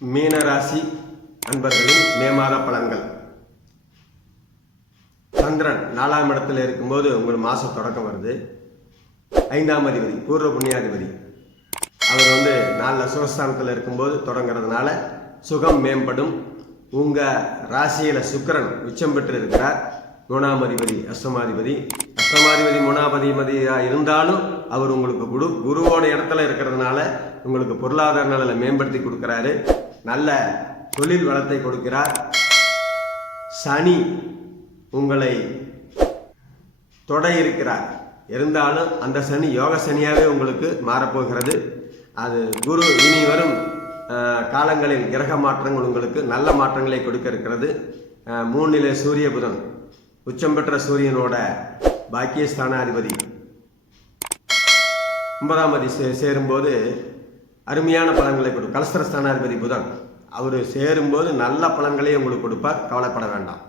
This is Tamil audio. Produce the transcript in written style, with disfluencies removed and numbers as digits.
மீனராசி அன்பர்களின் மே மாத பலன்கள். சந்திரன் 4ஆம் இடத்துல இருக்கும்போது உங்களுக்கு மாதம் தொடக்கம் வருது. 5ஆம் அதிபதி பூர்வ புண்ணியாதிபதி அவர் 4 சுகஸ்தானத்தில் இருக்கும்போது தொடங்கிறதுனால சுகம் மேம்படும். உங்கள் ராசியில் சுக்கிரன் உச்சம் பெற்று இருக்கிறார். 3ஆம் அதிபதி அஷ்டமாதிபதி 3ஆம் அதிபதியாக இருந்தாலும் அவர் உங்களுக்கு குருவோட இடத்துல இருக்கிறதுனால உங்களுக்கு பொருளாதார நலனை மேம்படுத்தி கொடுக்குறாரு. நல்ல தொழில் வளத்தை கொடுக்கிறார். சனி உங்களை தொட இருக்கிறார். இருந்தாலும் அந்த சனி யோக சனியாகவே உங்களுக்கு மாறப்போகிறது. அது குரு இனி வரும் காலங்களில் கிரக மாற்றங்கள் உங்களுக்கு நல்ல மாற்றங்களை கொடுக்க இருக்கிறது. 3 சூரிய புதன் உச்சம் பெற்ற சூரியனோட பாக்கியஸ்தானாதிபதி 9ஆம் சேரும்போது அருமையான பலன்களை கொடுக்கும். கலஸ்திரஸ்தானாதிபதி புதன் அவர் சேரும்போது நல்ல பலன்களை உங்களுக்கு கொடுப்பார். கவலைப்பட வேண்டாம்.